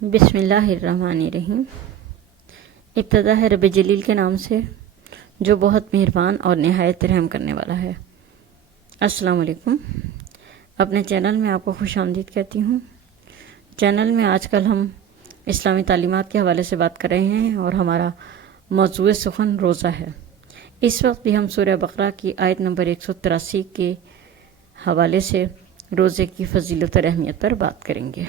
بسم اللہ الرحمن الرحیم۔ ابتدا ہے رب جلیل کے نام سے جو بہت مہربان اور نہایت رحم کرنے والا ہے۔ السلام علیکم۔ اپنے چینل میں آپ کو خوش آمدید کہتی ہوں۔ چینل میں آج کل ہم اسلامی تعلیمات کے حوالے سے بات کر رہے ہیں اور ہمارا موضوع سخن روزہ ہے۔ اس وقت بھی ہم سورہ بقرہ کی آیت نمبر 183 کے حوالے سے روزے کی فضیلت اور اہمیت پر بات کریں گے۔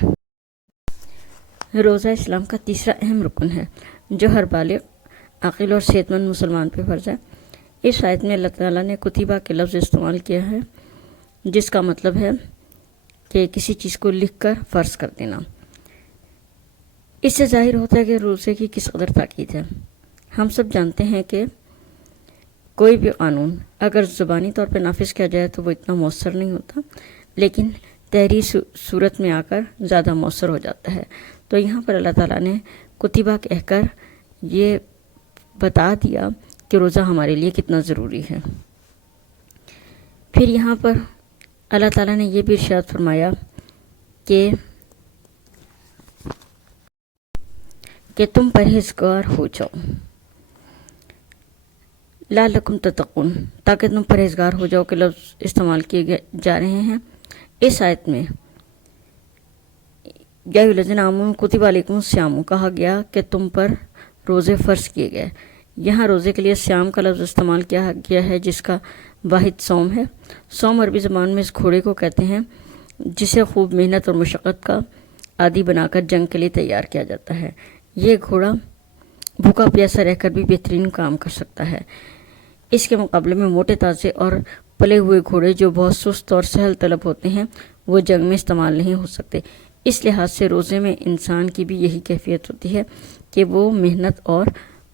روزہ اسلام کا تیسرا اہم رکن ہے جو ہر بالغ، عاقل اور صحت مند مسلمان پہ فرض ہے۔ اس آیت میں اللہ تعالیٰ نے کتبہ کے لفظ استعمال کیا ہے جس کا مطلب ہے کہ کسی چیز کو لکھ کر فرض کر دینا۔ اس سے ظاہر ہوتا ہے کہ روزے کی کس قدر تاکید ہے۔ ہم سب جانتے ہیں کہ کوئی بھی قانون اگر زبانی طور پہ نافذ کیا جائے تو وہ اتنا مؤثر نہیں ہوتا، لیکن تحریری صورت میں آ کر زیادہ مؤثر ہو جاتا ہے۔ تو یہاں پر اللہ تعالیٰ نے کتبہ کہہ کر یہ بتا دیا کہ روزہ ہمارے لیے کتنا ضروری ہے۔ پھر یہاں پر اللہ تعالیٰ نے یہ بھی ارشاد فرمایا کہ تم پرہیزگار ہو جاؤ، لعلکم تتقون، تاکہ تم پرہیزگار ہو جاؤ کے لفظ استعمال کیے جا رہے ہیں۔ اس آیت میں یا ایھا الذین آمنوا کتب علیکم الصیام کہا گیا کہ تم پر روزے فرض کیے گئے۔ یہاں روزے کے لیے صیام کا لفظ استعمال کیا گیا ہے جس کا واحد صوم ہے۔ صوم عربی زبان میں اس گھوڑے کو کہتے ہیں جسے خوب محنت اور مشقت کا عادی بنا کر جنگ کے لیے تیار کیا جاتا ہے۔ یہ گھوڑا بھوکا پیاسا رہ کر بھی بہترین کام کر سکتا ہے۔ اس کے مقابلے میں موٹے تازے اور پلے ہوئے گھوڑے جو بہت سست اور سہل طلب ہوتے ہیں وہ جنگ میں استعمال نہیں ہو سکتے۔ اس لحاظ سے روزے میں انسان کی بھی یہی کیفیت ہوتی ہے کہ وہ محنت اور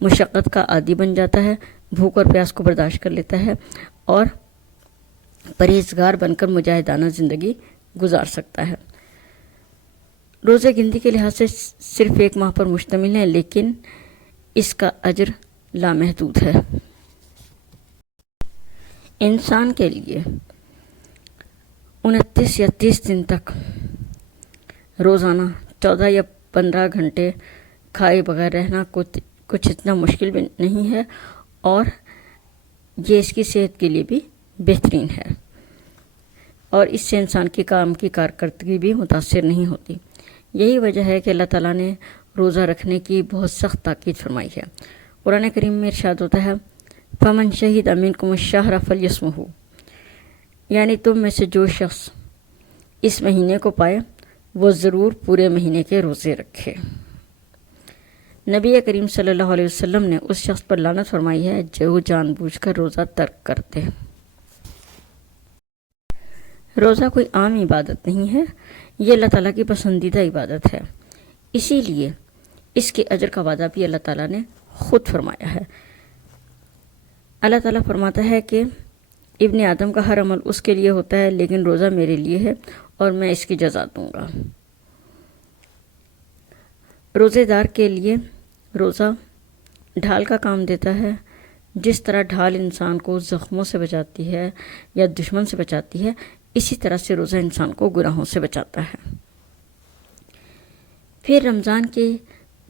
مشقت کا عادی بن جاتا ہے، بھوک اور پیاس کو برداشت کر لیتا ہے اور پرہیزگار بن کر مجاہدانہ زندگی گزار سکتا ہے۔ روزے گنتی کے لحاظ سے صرف 1 ماہ پر مشتمل ہے، لیکن اس کا اجر لامحدود ہے۔ انسان کے لیے 29 یا 30 دن تک روزانہ 14 یا 15 گھنٹے کھائے بغیر رہنا کچھ اتنا مشکل بھی نہیں ہے، اور یہ اس کی صحت کے لیے بھی بہترین ہے، اور اس سے انسان کی کام کی کارکردگی بھی متاثر نہیں ہوتی۔ یہی وجہ ہے کہ اللہ تعالیٰ نے روزہ رکھنے کی بہت سخت تاکید فرمائی ہے۔ قرآن کریم میں ارشاد ہوتا ہے فَمَنْ شَهِدَ مِنْكُمُ الشَّهْرَ فَلْيَصُمْهُ، یعنی تم میں سے جو شخص اس مہینے کو پائے وہ ضرور پورے مہینے کے روزے رکھے۔ نبی کریم صلی اللہ علیہ وسلم نے اس شخص پر لعنت فرمائی ہے جو جان بوجھ کر روزہ ترک کرتے۔ روزہ کوئی عام عبادت نہیں ہے، یہ اللہ تعالیٰ کی پسندیدہ عبادت ہے، اسی لیے اس کے اجر کا وعدہ بھی اللہ تعالیٰ نے خود فرمایا ہے۔ اللہ تعالیٰ فرماتا ہے کہ ابن آدم کا ہر عمل اس کے لیے ہوتا ہے لیکن روزہ میرے لیے ہے اور میں اس کی جزا دوں گا۔ روزے دار کے لیے روزہ ڈھال کا کام دیتا ہے۔ جس طرح ڈھال انسان کو زخموں سے بچاتی ہے یا دشمن سے بچاتی ہے، اسی طرح سے روزہ انسان کو گناہوں سے بچاتا ہے۔ پھر رمضان کے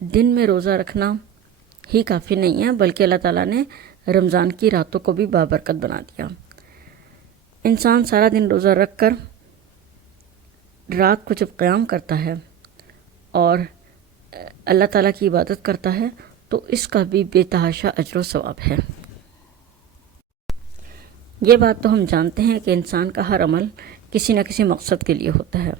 دن میں روزہ رکھنا ہی کافی نہیں ہے، بلکہ اللہ تعالیٰ نے رمضان کی راتوں کو بھی بابرکت بنا دیا۔ انسان سارا دن روزہ رکھ کر رات کو جب قیام کرتا ہے اور اللہ تعالیٰ کی عبادت کرتا ہے تو اس کا بھی بے تحاشا اجر و ثواب ہے۔ یہ بات تو ہم جانتے ہیں کہ انسان کا ہر عمل کسی نہ کسی مقصد کے لیے ہوتا ہے،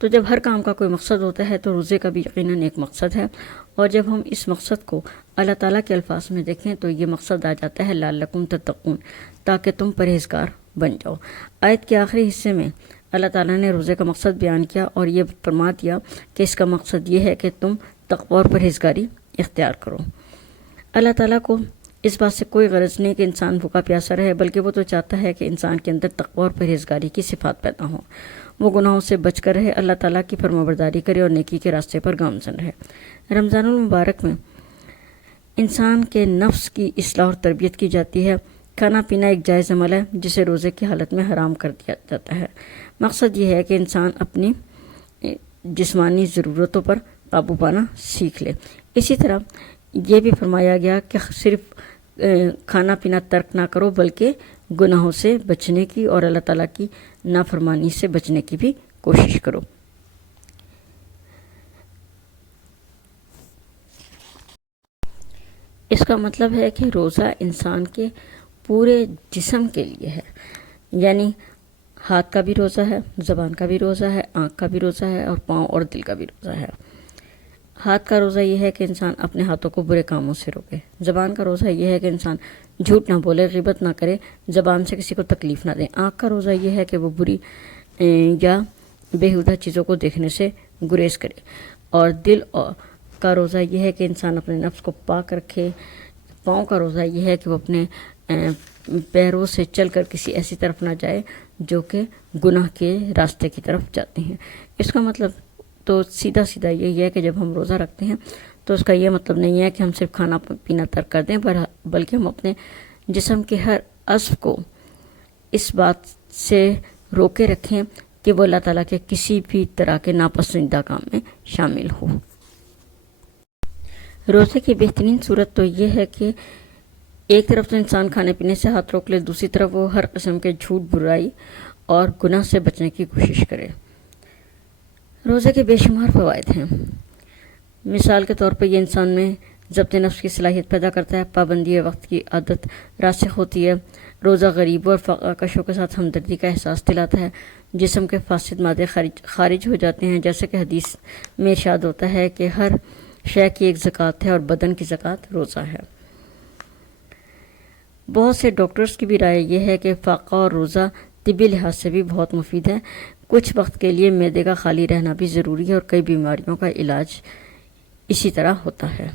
تو جب ہر کام کا کوئی مقصد ہوتا ہے تو روزے کا بھی یقیناً ایک مقصد ہے، اور جب ہم اس مقصد کو اللہ تعالیٰ کے الفاظ میں دیکھیں تو یہ مقصد آ جاتا ہے لعلکم تتقون، تاکہ تم پرہیزگار بن جاؤ۔ آیت کے آخری حصے میں اللہ تعالیٰ نے روزے کا مقصد بیان کیا اور یہ فرما دیا کہ اس کا مقصد یہ ہے کہ تم تقوی اور پرہیزگاری اختیار کرو۔ اللہ تعالیٰ کو اس بات سے کوئی غرض نہیں کہ انسان بھوکا پیاسا رہے، بلکہ وہ تو چاہتا ہے کہ انسان کے اندر تقوی اور پرہیزگاری کی صفات پیدا ہوں، وہ گناہوں سے بچ کر رہے، اللہ تعالیٰ کی فرمانبرداری کرے اور نیکی کے راستے پر گامزن رہے۔ رمضان المبارک میں انسان کے نفس کی اصلاح اور تربیت کی جاتی ہے۔ کھانا پینا ایک جائز عمل ہے جسے روزے کی حالت میں حرام کر دیا جاتا ہے۔ مقصد یہ ہے کہ انسان اپنی جسمانی ضرورتوں پر قابو پانا سیکھ لے۔ اسی طرح یہ بھی فرمایا گیا کہ صرف کھانا پینا ترک نہ کرو بلکہ گناہوں سے بچنے کی اور اللہ تعالیٰ کی نافرمانی سے بچنے کی بھی کوشش کرو۔ اس کا مطلب ہے کہ روزہ انسان کے پورے جسم کے لیے ہے، یعنی ہاتھ کا بھی روزہ ہے، زبان کا بھی روزہ ہے، آنکھ کا بھی روزہ ہے، اور پاؤں اور دل کا بھی روزہ ہے۔ ہاتھ کا روزہ یہ ہے کہ انسان اپنے ہاتھوں کو برے کاموں سے روکے۔ زبان کا روزہ یہ ہے کہ انسان جھوٹ نہ بولے، غیبت نہ کرے، زبان سے کسی کو تکلیف نہ دے۔ آنکھ کا روزہ یہ ہے کہ وہ بری یا بیہودہ چیزوں کو دیکھنے سے گریز کرے۔ اور دل کا روزہ یہ ہے کہ انسان اپنے نفس کو پاک رکھے۔ پاؤں کا روزہ یہ ہے کہ وہ اپنے پیروں سے چل کر کسی ایسی طرف نہ جائے جو کہ گناہ کے راستے کی طرف جاتے ہیں۔ اس کا مطلب تو سیدھا یہ ہے کہ جب ہم روزہ رکھتے ہیں تو اس کا یہ مطلب نہیں ہے کہ ہم صرف کھانا پینا ترک کر دیں، بلکہ ہم اپنے جسم کے ہر عضو کو اس بات سے روکے رکھیں کہ وہ اللہ تعالیٰ کے کسی بھی طرح کے ناپسندیدہ کام میں شامل ہو۔ روزے کی بہترین صورت تو یہ ہے کہ ایک طرف تو انسان کھانے پینے سے ہاتھ روک لے، دوسری طرف وہ ہر قسم کے جھوٹ، برائی اور گناہ سے بچنے کی کوشش کرے۔ روزے کے بے شمار فوائد ہیں۔ مثال کے طور پر یہ انسان میں ضبط نفس کی صلاحیت پیدا کرتا ہے، پابندی وقت کی عادت راسخ ہوتی ہے، روزہ غریبوں اور فقراء کے ساتھ ہمدردی کا احساس دلاتا ہے، جسم کے فاسد مادے خارج ہو جاتے ہیں، جیسے کہ حدیث میں ارشاد ہوتا ہے کہ ہر شے کی ایک زکوٰۃ ہے اور بدن کی زکوٰۃ روزہ ہے۔ بہت سے ڈاکٹرز کی بھی رائے یہ ہے کہ فاقہ اور روزہ طبی لحاظ سے بھی بہت مفید ہے۔ کچھ وقت کے لیے معدے کا خالی رہنا بھی ضروری ہے اور کئی بیماریوں کا علاج اسی طرح ہوتا ہے۔